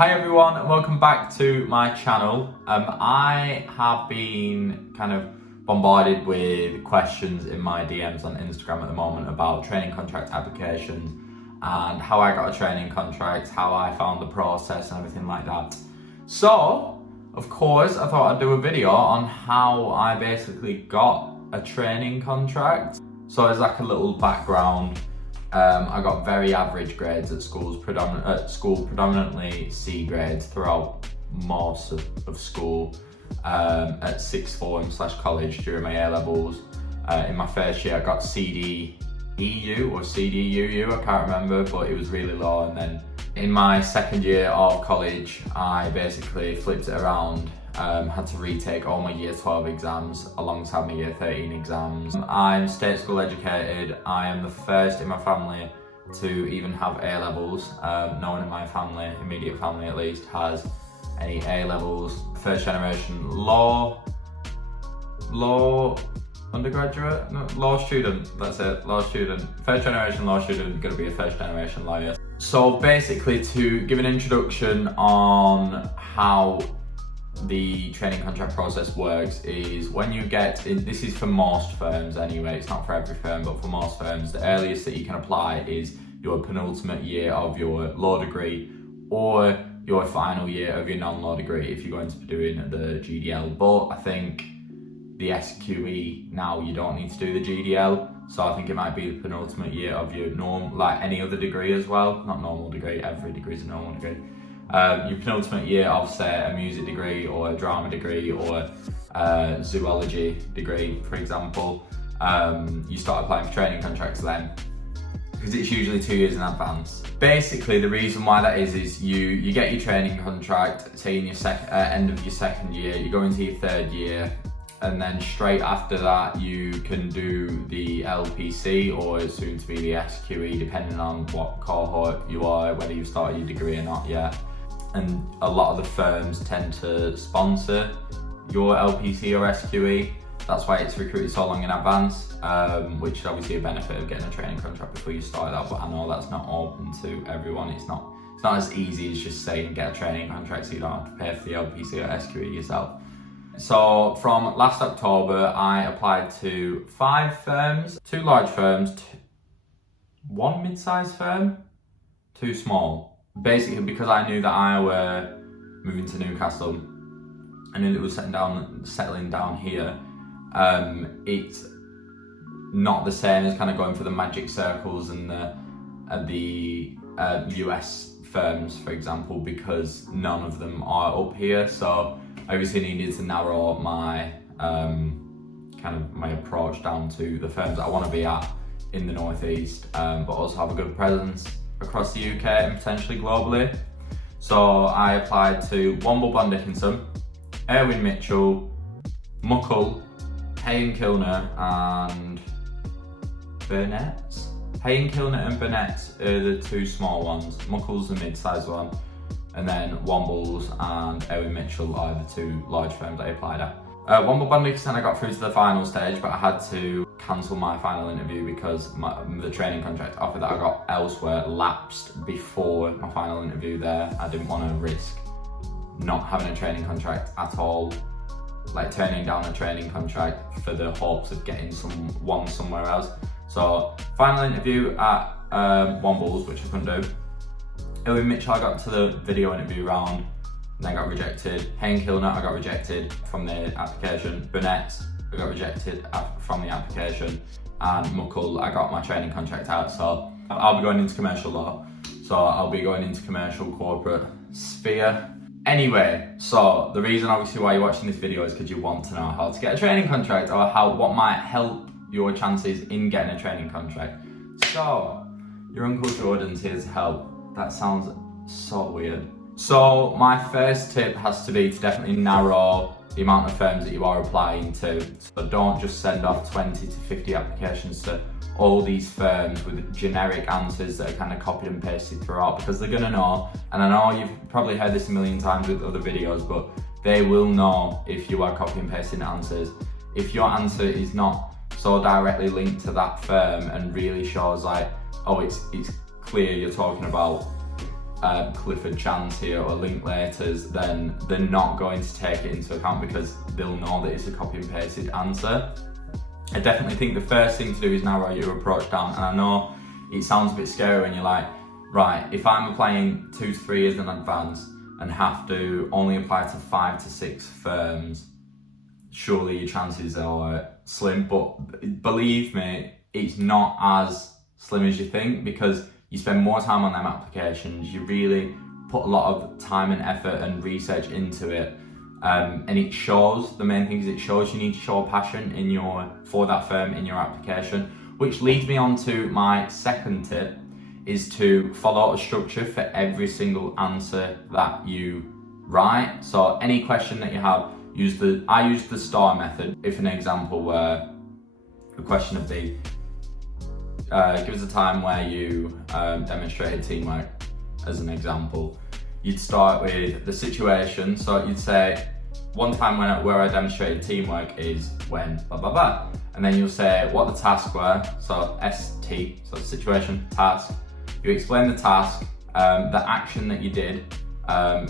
Hi everyone and welcome back to my channel. I have been kind of bombarded with questions in my DMs on Instagram at the moment about training contract applications and how I got a training contract, how I found the process and everything like that. So, of course, I thought I'd do a video on how I basically got a training contract. So as like a little background, I got very average grades at school, predominantly C grades throughout most of school, at sixth form / college during my A levels. In my first year I got CDEU or CDUU, I can't remember, but it was really low. And then in my second year of college, I basically flipped it around. Had to retake all my year 12 exams alongside my year 13 exams. I'm state school educated. I am the first in my family to even have A levels. No one in my family, immediate family at least, has any A levels. First generation law undergraduate? No, law student, that's it, law student. First generation law student, gonna be a first generation lawyer. So basically, to give an introduction on how the training contract process works is when you get in, this is for most firms anyway, it's not for every firm, but for most firms, the earliest that you can apply is your penultimate year of your law degree or your final year of your non-law degree if you're going to be doing the GDL. But I think the SQE now you don't need to do the GDL, so I think it might be the penultimate year of your like any other degree as well, not normal degree, every degree is a normal degree. Your penultimate year of, say, a music degree or a drama degree or a zoology degree, for example, you start applying for training contracts then, because it's usually 2 years in advance. Basically, the reason why that is you get your training contract, say in your end of your second year, you go into your third year, and then straight after that you can do the LPC or soon to be the SQE, depending on what cohort you are, whether you've started your degree or not yet. And a lot of the firms tend to sponsor your LPC or SQE. That's why it's recruited so long in advance, which is obviously a benefit of getting a training contract before you start that, but I know that's not open to everyone. It's not as easy as just saying get a training contract so you don't have to pay for the LPC or SQE yourself. So from last October, I applied to 5 firms, 2 large firms, 1 mid-sized firm, 2 small. Basically, because I knew that I were moving to Newcastle, I knew that it was settling down here. It's not the same as kind of going for the magic circles and the US firms, for example, because none of them are up here. So I obviously needed to narrow my my approach down to the firms that I want to be at in the Northeast, but also have a good presence across the UK and potentially globally. So I applied to Womble Bond Dickinson, Erwin Mitchell, Muckle, Hay and Kilner and Burnett. Hay and Kilner and Burnett are the 2 small ones. Muckle's the mid-sized one, and then Womble's and Erwin Mitchell are the 2 large firms I applied at. Womble Bond Dickinson, I got through to the final stage, but I had to cancel my final interview because the training contract offer that I got elsewhere lapsed before my final interview there. I didn't want to risk not having a training contract at all, like turning down a training contract for the hopes of getting one somewhere else. So final interview at Womble's, which I couldn't do. Erwin Mitchell, I got to the video interview round, and then got rejected. Hay and Kilner, I got rejected from the application. Burnett, I got rejected from the application. And Muckle, I got my training contract out. So I'll be going into commercial law. So I'll be going into commercial corporate sphere. Anyway, so the reason obviously why you're watching this video is because you want to know how to get a training contract or what might help your chances in getting a training contract. So, your Uncle Jordan's here to help. That sounds so weird. So my first tip has to be to definitely narrow the amount of firms that you are applying to. So don't just send off 20 to 50 applications to all these firms with generic answers that are kind of copied and pasted throughout, because they're gonna know, and I know you've probably heard this a million times with other videos, but they will know if you are copy and pasting answers. If your answer is not so directly linked to that firm and really shows like, oh, it's clear you're talking about Clifford Chance here or Linklaters, then they're not going to take it into account because they'll know that it's a copy and pasted answer. I definitely think the first thing to do is narrow your approach down. And I know it sounds a bit scary when you're like, right, if I'm applying 2 to 3 years in advance and have to only apply to 5 to 6 firms, surely your chances are slim. But believe me, it's not as slim as you think, because you spend more time on them applications, you really put a lot of time and effort and research into it, and it shows. The main thing is it shows. You need to show passion for that firm in your application, which leads me on to my second tip, is to follow a structure for every single answer that you write. So any question that you have, I use the STAR method. If an example where a question would be, give us a time where you demonstrated teamwork, as an example. You'd start with the situation. So you'd say, one time where I demonstrated teamwork is when blah blah blah, and then you'll say what the tasks were. So ST, so situation, task. You explain the task, the action that you did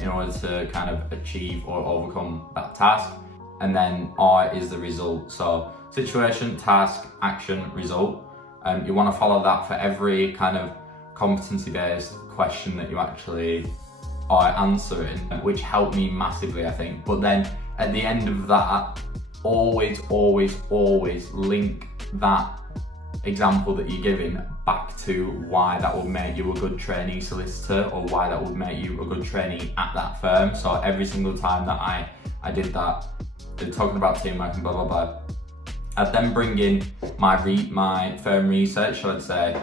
in order to kind of achieve or overcome that task, and then R is the result. So situation, task, action, result. You want to follow that for every kind of competency-based question that you actually are answering, which helped me massively, I think. But then at the end of that, always link that example that you're giving back to why that would make you a good trainee solicitor, or why that would make you a good trainee at that firm. So every single time that I did that, talking about teamwork and blah blah blah, I'd then bring in my firm research. So I'd say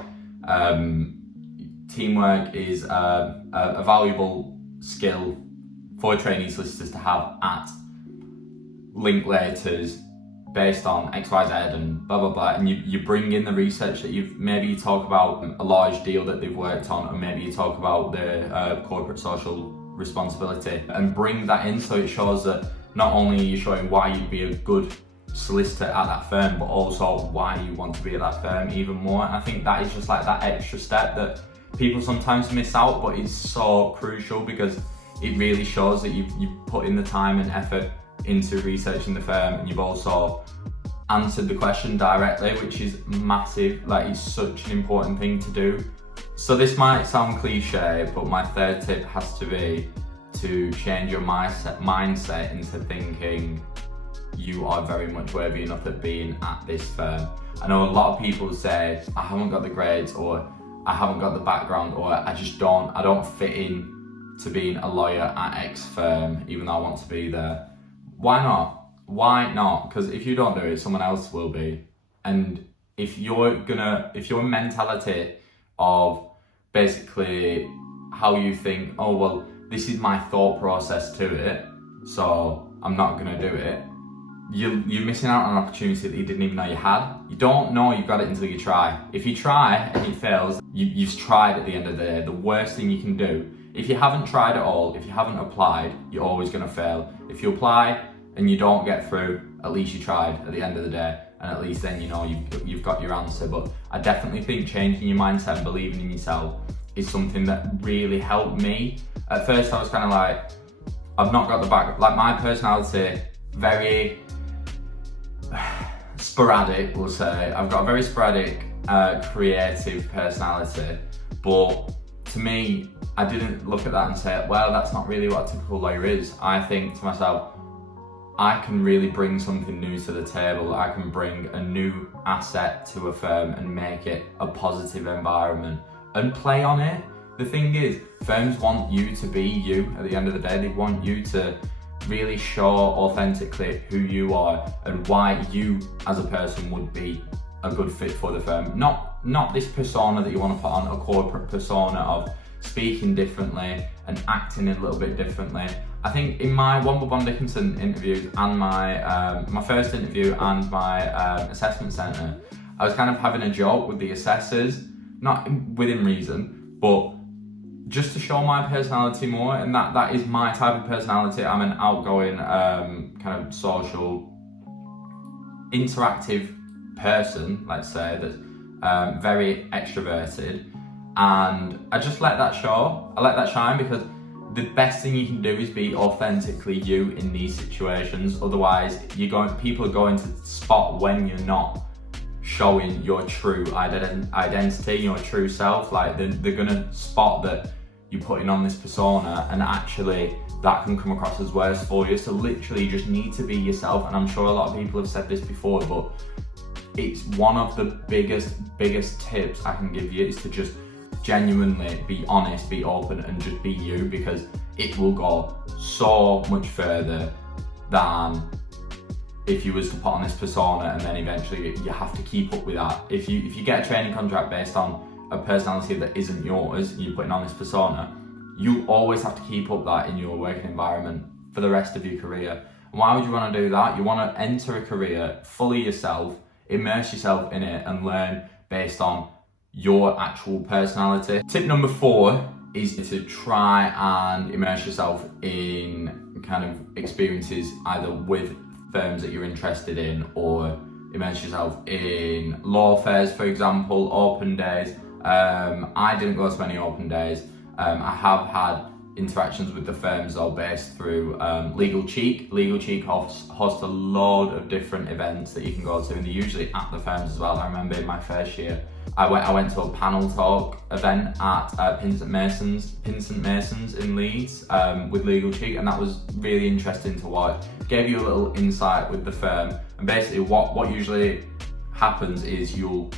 teamwork is a valuable skill for trainee solicitors to have at Linklaters based on XYZ and blah blah blah, and you bring in the research that maybe you talk about a large deal that they've worked on, or maybe you talk about the corporate social responsibility, and bring that in, so it shows that not only are you showing why you'd be a good solicitor at that firm, but also why you want to be at that firm even more. And I think that is just like that extra step that people sometimes miss out, but it's so crucial, because it really shows that you've put in the time and effort into researching the firm, and you've also answered the question directly, which is massive. Like, it's such an important thing to do. So this might sound cliche, but my third tip has to be to change your mindset into thinking you are very much worthy enough of being at this firm. I know a lot of people say, I haven't got the grades, or I haven't got the background, or I don't fit in to being a lawyer at X firm, even though I want to be there. Why not? Why not? Because if you don't do it, someone else will be. And if your mentality of basically how you think, oh, well, this is my thought process to it, so I'm not gonna do it, you're missing out on an opportunity that you didn't even know you had. You don't know you've got it until you try. If you try and it fails, you've tried at the end of the day. The worst thing you can do, if you haven't tried at all, if you haven't applied, you're always gonna fail. If you apply and you don't get through, at least you tried at the end of the day, and at least then you know you've got your answer. But I definitely think changing your mindset and believing in yourself is something that really helped me. At first I was kind of like, I've not got the back, like my personality, very sporadic, we'll say. I've got a very sporadic, creative personality, but to me, I didn't look at that and say, well, that's not really what a typical lawyer is. I think to myself, I can really bring something new to the table. I can bring a new asset to a firm and make it a positive environment and play on it. The thing is, firms want you to be you at the end of the day. They want you to really show authentically who you are and why you as a person would be a good fit for the firm. Not this persona that you want to put on, a corporate persona of speaking differently and acting a little bit differently. I think in my Womble Dickinson interviews and my first interview and my assessment centre, I was kind of having a joke with the assessors, not within reason, but just to show my personality more, and that is my type of personality. I'm an outgoing, kind of social, interactive person, let's say, that's very extroverted. and I just let that show. I let that shine, because the best thing you can do is be authentically you in these situations. Otherwise, people are going to spot when you're not showing your true identity, your true self. Like they're gonna spot that you're putting on this persona, and actually that can come across as worse for you. So literally you just need to be yourself. And I'm sure a lot of people have said this before, but it's one of the biggest tips I can give you, is to just genuinely be honest, be open, and just be you, because it will go so much further than if you was to put on this persona and then eventually you have to keep up with that. If you get a training contract based on a personality that isn't yours, and you're putting on this persona, you always have to keep up that in your working environment for the rest of your career. And why would you want to do that? You want to enter a career fully yourself, immerse yourself in it, and learn based on your actual personality. Tip number 4 is to try and immerse yourself in kind of experiences either with firms that you're interested in, or immerse yourself in law fairs, for example, open days. I didn't go to any open days. I have had interactions with the firms though, based through Legal Cheek. Legal Cheek hosts a load of different events that you can go to, and they're usually at the firms as well. I remember in my first year, I went to a panel talk event at Pinsent Masons in Leeds with Legal Cheek, and that was really interesting to watch. Gave you a little insight with the firm, and basically what usually happens is you'll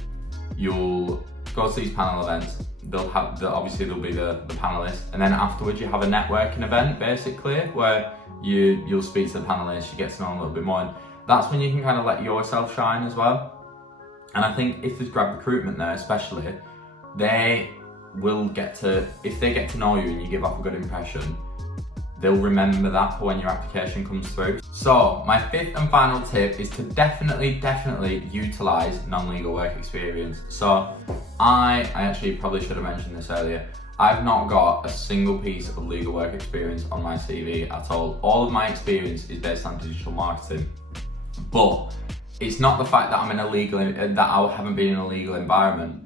go to these panel events. Obviously there'll be the panelists, and then afterwards you have a networking event basically where you'll speak to the panelists, you get to know them a little bit more, and that's when you can kind of let yourself shine as well. And I think if there's grad recruitment there especially, they will if they get to know you and you give off a good impression, they'll remember that for when your application comes through. So my 5th and final tip is to definitely utilize non-legal work experience. So I actually probably should have mentioned this earlier. I've not got a single piece of legal work experience on my CV at all. All of my experience is based on digital marketing. But it's not the fact that I haven't been in a legal environment.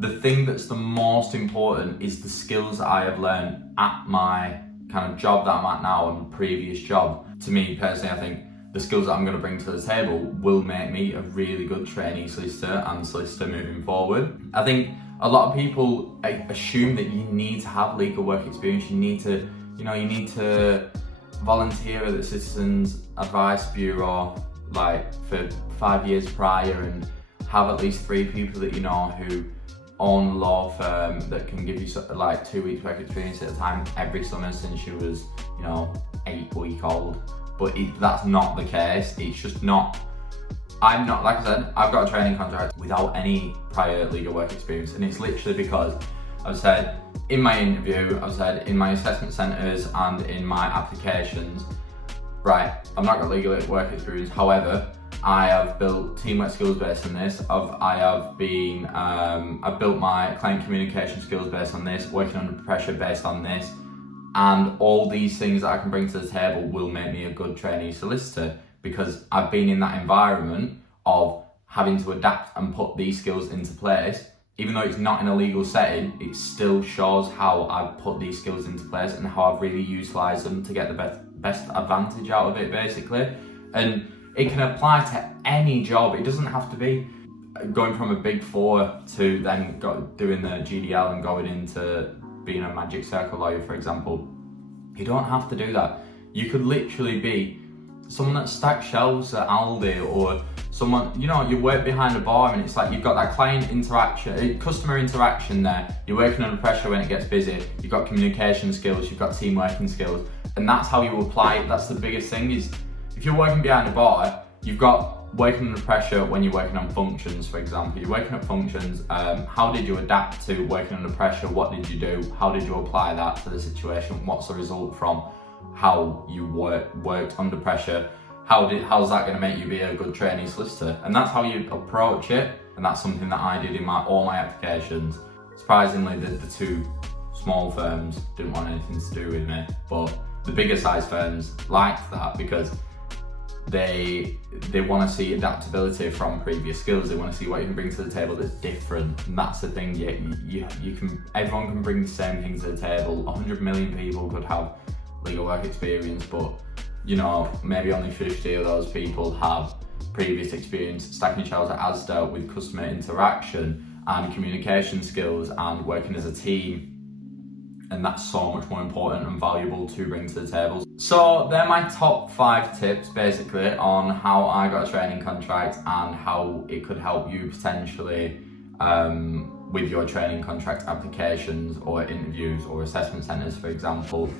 The thing that's the most important is the skills that I have learned at my kind of job that I'm at now and previous job. To me personally, I think the skills that I'm going to bring to the table will make me a really good trainee solicitor and solicitor moving forward. I think a lot of people assume that you need to have legal work experience. You need to volunteer at the Citizens Advice Bureau like for 5 years prior, and have at least 3 people that you know who own a law firm that can give you like 2 weeks work experience at a time every summer since you was 8 weeks old. But that's not the case. It's just not. I'm not, like I said, I've got a training contract without any prior legal work experience, and it's literally because I've said in my interview, I've said in my assessment centres and in my applications, right, I've not got legal work experience, however, I have built teamwork skills based on this. I've built my client communication skills based on this, working under pressure based on this, and all these things that I can bring to the table will make me a good trainee solicitor, because I've been in that environment of having to adapt and put these skills into place. Even though it's not in a legal setting, it still shows how I've put these skills into place and how I've really utilised them to get the best advantage out of it, basically. And it can apply to any job. It doesn't have to be going from a Big 4 to then doing the GDL and going into being a Magic Circle lawyer, for example. You don't have to do that. You could literally be someone that stacks shelves at Aldi, or someone, you work behind a bar, and it's like you've got that client interaction, customer interaction there. You're working under pressure when it gets busy. You've got communication skills, you've got team working skills, and that's how you apply it. That's the biggest thing, is if you're working behind a bar, you've got working under pressure when you're working on functions, for example. You're working at functions, how did you adapt to working under pressure? What did you do? How did you apply that to the situation? What's the result from how you worked under pressure? How's that going to make you be a good trainee solicitor? And that's how you approach it, and that's something that I did in all my applications. Surprisingly, the 2 small firms didn't want anything to do with me, but the bigger size firms liked that, because they want to see adaptability from previous skills. They want to see what you can bring to the table that's different, and that's the thing. You can, everyone can bring the same things to the table. 100 million people could have legal work experience, but you know, maybe only 50 of those people have previous experience stacking shelves at Asda with customer interaction and communication skills and working as a team. And that's so much more important and valuable to bring to the table. So they're my top 5 tips basically on how I got a training contract and how it could help you potentially with your training contract applications or interviews or assessment centres, for example.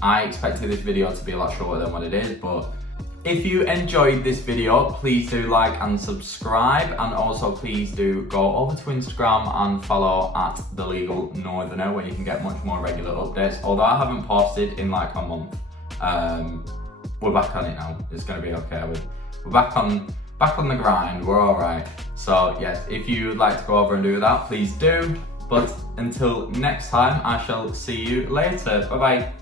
I expected this video to be a lot shorter than what it is, but if you enjoyed this video, please do like and subscribe, and also please do go over to Instagram and follow at The Legal Northerner, where you can get much more regular updates. Although I haven't posted in like a month, we're back on it now. It's gonna be okay. We're back on the grind. We're all right. So yes, if you'd like to go over and do that, please do. But until next time, I shall see you later. Bye bye.